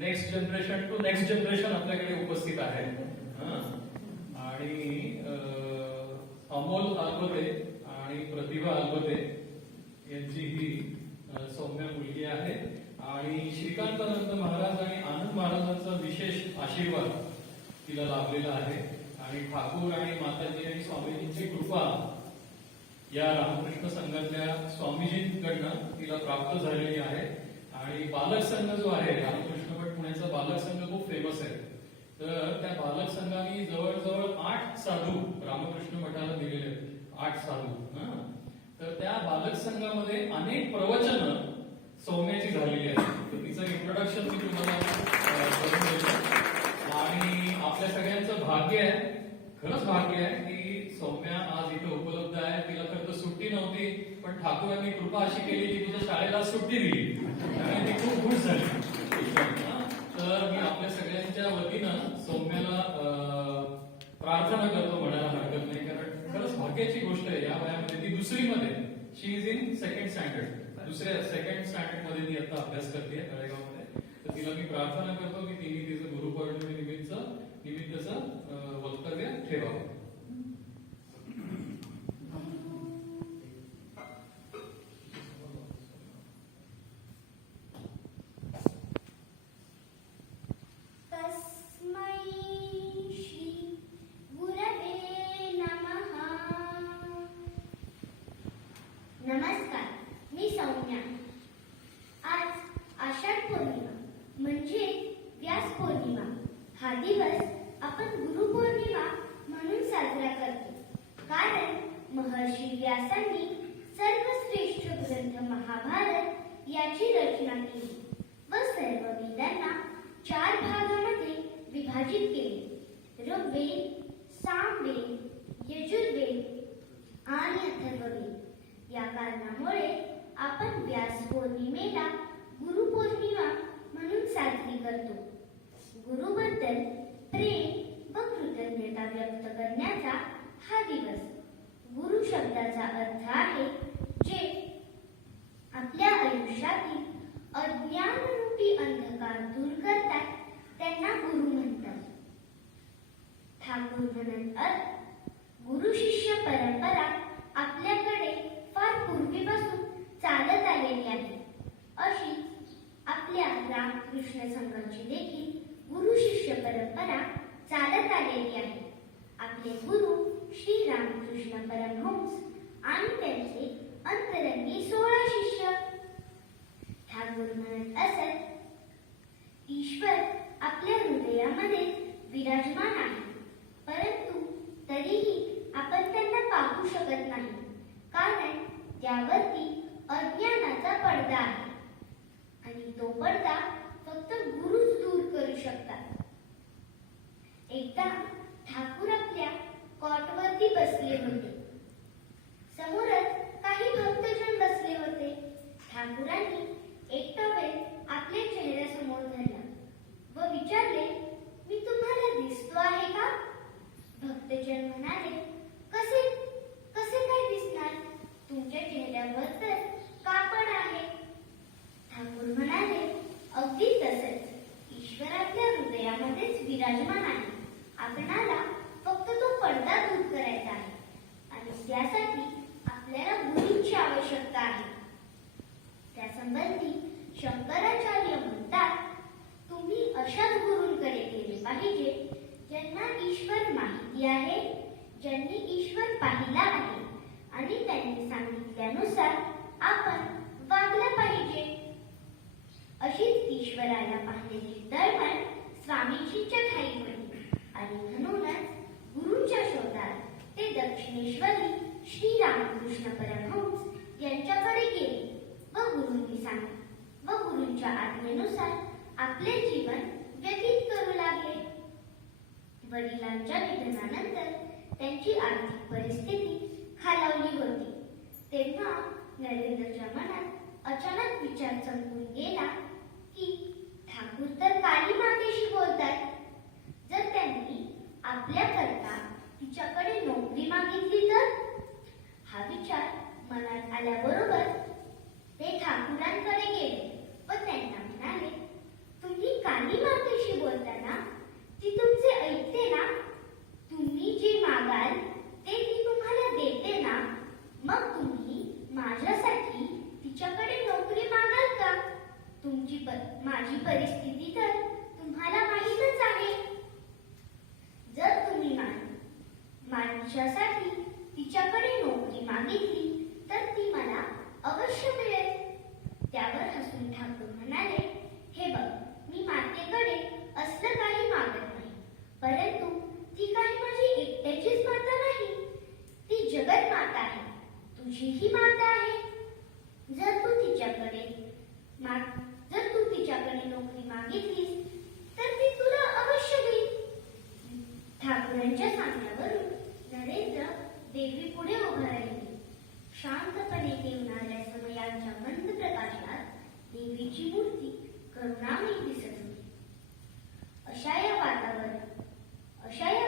Next generation to next generation आपल्याकडे उपस्थित आहे. आणि अमोल आलबते आणि प्रतिभा आलबते यांची ही सौम्य मुलगी आहे. आणि श्रीकांतानंद महाराज आणि आनंद महाराजांचा विशेष आशीर्वाद तिला लाभलेला आहे. आणि ठाकूर आणि माताजी आणि स्वामीजींची कृपा या रामकृष्ण संघातल्या स्वामीजींकडनं तिला प्राप्त झालेली आहे. आणि बालक संघ जो आहे, रामकृष्ण मठ पुण्याचा बालक संघ खूप फेमस आहे. तर त्या बालक संघाने जवळजवळ 8 साधू रामकृष्ण मठाला दिलेले आहेत. 8 साधू. तर त्या बालक संघामध्ये अनेक प्रवचन सौम्याची झालेली आहेत. तर तिचं इंट्रोडक्शन मी तुम्हाला करून देतो. आणि आपल्या सगळ्यांचं भाग्य आहे, खरंच भाग्य आहे की सौम्या आज इथे उपलब्ध आहे. तिला खरं तर सुट्टी नव्हती, पण ठाकूरांनी कृपा अशी केली की तिच्या शाळेला सुट्टी दिली. त्यामुळे ती खूप खुश झाली. तर मी आपल्या सगळ्यांच्या वतीनं सौम्याला प्रार्थना करतो म्हणायला हरकत नाही, कारण खरंच भाग्याची गोष्ट आहे. या वयामध्ये ती 2री मध्ये, she is in 2nd standard, 2nd standard मध्ये ती आता अभ्यास करते तळेगावमध्ये. तर तिला मी प्रार्थना करतो की तिने तिचं गुरुपौर्णिमेनिमित्तचं वक्तव्य ठेवावं. नमस्कार, मी सौम्या. आज आषाढ पौर्णिमा म्हणजे व्यास पौर्णिमा. हा दिवस आपण गुरुपौर्णिमा म्हणून साजरा करतो, कारण महर्षी व्यासांनी सर्वश्रेष्ठ ग्रंथ महाभारत याची रचना केली व सर्व वेदांना 4 भागामध्ये विभाजित केले. ऋग्वेद, सामवेद, यजुर्वेद आणि अथर्ववेद. या कारणामुळे आपण व्यास पौर्णिमेला गुरुपौर्णिमा म्हणून साजरी करतो. गुरुबद्दल प्रेम व कृतज्ञता व्यक्त करण्याचा हा दिवस. गुरु शब्दाचा अर्थ आहे जे आपल्या आयुष्यातील अज्ञानरूपी अंधकार दूर करतात त्यांना गुरु म्हणतात. ठाकूर म्हणत गुरु शिष्य परंपरा आपल्याकडे फार पूर्वीपासून चालत आलेली आहे. अशी आपल्या रामकृष्ण संघाची देखील गुरु शिष्य परंपरा चालत आलेली आहे. आपले गुरु श्री रामकृष्ण परमहंस आणि त्यांचे अंतरंगी 16 शिष्य. ठाकूर म्हणत असत, ईश्वर आपल्या हृदयामध्ये विराजमान आहे, परंतु तरीही आपण त्यांना पाहू शकत नाही, कारण त्यावरती अज्ञानाचा पडदा आहे आणि तो पडदा फक्त गुरुच दूर करू शकतात. एकदा ठाकूर आपल्या कॉटवरती बसले होते. समोरच काही भक्तजन बसले होते. ठाकूरांनी एक टॉवेल आपल्या चेहऱ्यासमोर धरला व विचारले, मी तुम्हाला दिसतो आहे का? भक्तजन म्हणाले, कसे काय दिसणार? तुमच्या चेहऱ्यावर तर कापड आहे. ठाकूर म्हणाले, अगदी तसंच. ईश्वर आपल्या हृदयामध्येच विराजमान आहे. आपणाला फक्त तो पडदा दूर करायचा आहे आणि त्यासाठी आपल्याला गुरूंची आवश्यकता आहे. त्यासंबंधी शंकराचार्य म्हणतात, तुम्ही अशाच गुरूंकडे गेले पाहिजे ज्यांना ईश्वर माहिती आहे, ज्यांनी ईश्वर पाहिला आहे आणि त्यांनी सांगितल्यानुसार आपण वागलं पाहिजे. अशीच ईश्वराला पाहण्याची तळमळ स्वामीजींच्या ठायी पडली आणि म्हणूनच गुरूंच्या शोधात ते दक्षिणेश्वरी श्री रामकृष्ण परमहंस यांच्याकडे गेले व गुरूंच्या आज्ञेनुसार आपले जीवन व्यतीत करू लागले. वडिलांच्या निधनानंतर त्यांची आर्थिक परिस्थिती खालावली होती. तेव्हा नरेंद्रच्या मनात अचानक विचार चमकून गेला की ठाकूर तर काली मातेशी बोलतात. जर त्यांनी आपल्याकरता तिच्याकडे नोकरी मागितली तर? हा विचार मनात आल्याबरोबर ते ठाकूरांकडे गेले व त्यांना म्हणाले, तुम्ही काली माझी परिस्थिती तर तुम्हाला माहीतच आहे. जर तुम्ही माझ्यासाठी तिच्याकडे नोकरी मागितली तर ती मला अवश्य मिळेल. त्यावर हसून ठाकूर म्हणाले, हे बघ, मी मातेकडे असलं काही मागत नाही, परंतु ती काही माझी एकट्याचीच माता नाही, ती जगत माता आहे, तुझीही माता आहे. जर तू तिच्याकडे नोकरी मागितलीस तर ती तुला अवश्य देईल. ठाकूरांच्या सांगण्यावरून नरेंद्र देवी पुढे उभा राहिले. शांतपणे येणाऱ्या समयांच्या मंद प्रकाशात देवीची मूर्ती करुणामयी दिसत होती. अशा या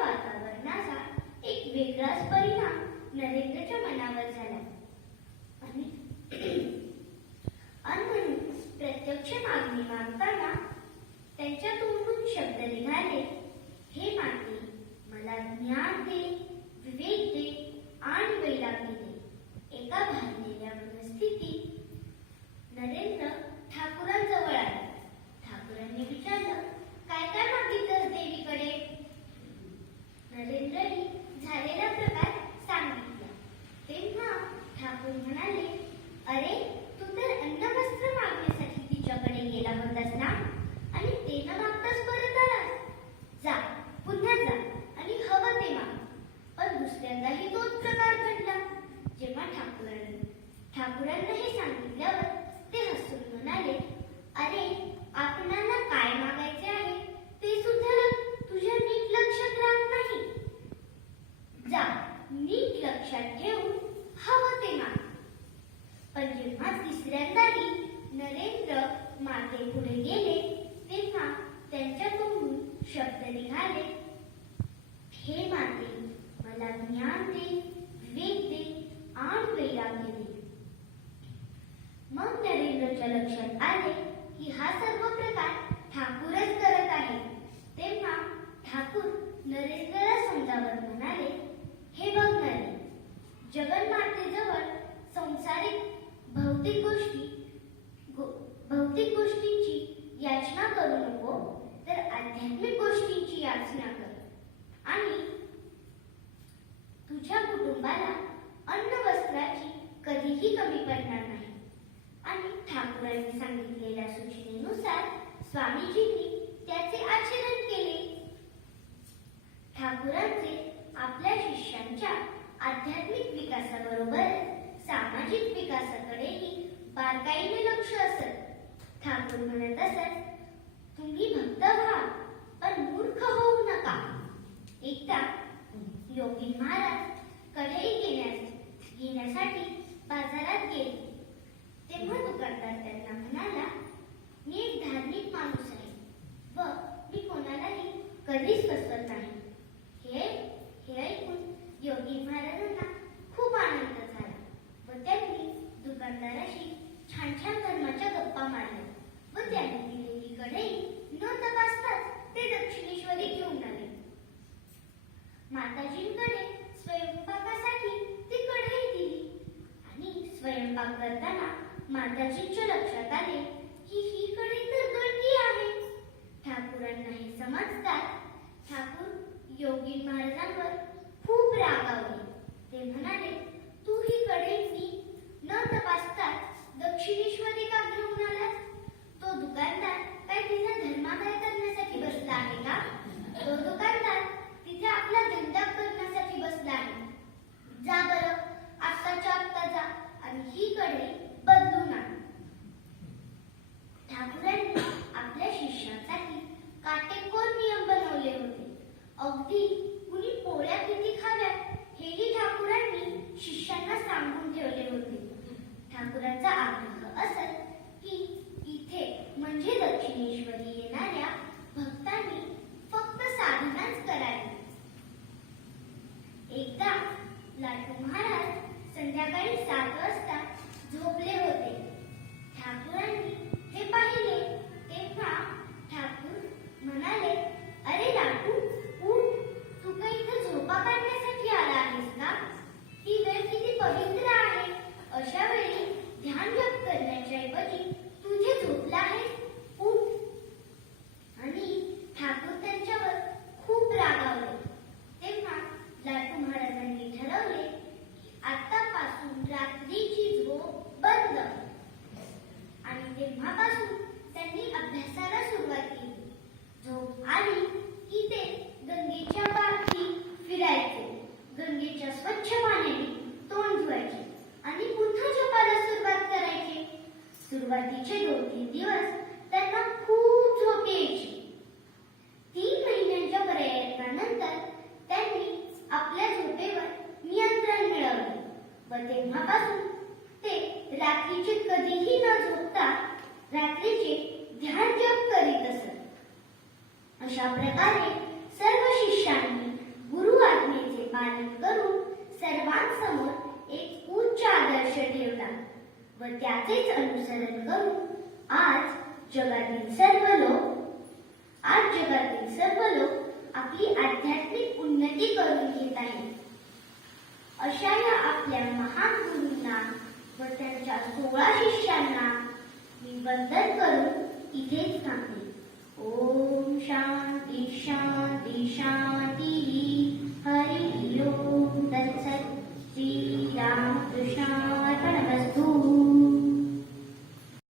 वातावरणाचा एक वेगळाच परिणाम नरेंद्रच्या मनावर झाला. आणि म्हणून प्रत्यक्ष मागणी मागताना त्यांच्या तोंडून शब्द निघाले, हे माते, मला ज्ञान दे, विवेक दे आणि वैराग्य दे. एका भांडलेल्या मनस्थितीत नरेंद्र ठाकूरांजवळ आले. ठाकूरांनी विचारलं, काय काय मागितलंस देवीकडे? नरेंद्रनी झालेला प्रकार सांगितला. तेव्हा ठाकूर म्हणाले, अरे, तू तर अन्न वस्त्र मागण्यासाठी तिच्याकडे गेला होतास ना, आणि ते न मागताच परत आलास. जा, पुन्हा जा आणि हवं ते माग. पण दुसऱ्यांदाही तोच प्रकार घडला. जेव्हा ठाकूरांना हे सांगितल्यावर ते हसून म्हणाले, अरे, आपणाला काय मागायचे आहे ते सुद्धा तुझ्या नीट लक्षात राहत नाही. जा, नीट लक्षात ठेवून हवं ते माग. पण जेव्हा तिसऱ्यांदाही नरेंद्र माते पुढे गेले तेव्हा त्यांच्या तोंडून शब्द निघाले, हे माते, मला ज्ञान दे, विवेक दे आणि वैराग्य दे. मग नरेंद्रच्या लक्षात आले की हा सर्व प्रकार ठाकूरच करत आहे. तेव्हा ठाकूर नरेंद्रला समजावत म्हणाले, हे बघ नरे, जगन्मातेजवळ सांसारिक भौतिक गोष्टींची याचना करू नको, तर आध्यात्मिक गोष्टींची याचना कर. आणि तुझ्या कुटुंबाला अन्न वस्त्राची कधीही कमी पडणार नाही. आणि ठाकूरांनी सांगितलेल्या सूचनेनुसार स्वामीजींनी त्याचे आचरण केले. ठाकूरांचे आपल्या शिष्यांच्या आध्यात्मिक विकासाबरोबर सामाजिक विकासाकडेही बारकाईने लक्ष असत. ठाकूर म्हणत असत, तुम्ही भक्त व्हा, पण मूर्ख होऊ नका. एकदा योगी महाराज कढई घेण्यासाठी बाजारात गेले. तेव्हा दुकानदार त्यांना म्हणाला, मी एक धार्मिक माणूस आहे व मी कोणालाही कधीच फसवत नाही. हे ऐकून योगी महाराजांना खूप आनंद झाला व त्यांनी दुकानदाराशी छान छान धर्माच्या गप्पा मारल्या व त्यांनी दिलेली कढई न तपासताच ते दक्षिणेश्वरी घेऊन आले. माताजींकडे स्वयंपाकासाठी ती कढई दिली आणि स्वयंपाक करताना माताजींच्या लक्षात आले की ही कढई तर गळती अशा प्रकारे सर्व शिष्यांनी गुरु आज्ञेचे पालन करून सर्वांसमोर एक उच्च आदर्श ठेवला व त्याचेच अनुसरण करून आज जगातील सर्व लोक आपली आध्यात्मिक उन्नती करून घेत आहेत. अशा या आपल्या महान गुरूंना व त्यांच्या 16 शिष्यांना मी वंदन करून इथेच थांबते. ओम शांती शांती शांती.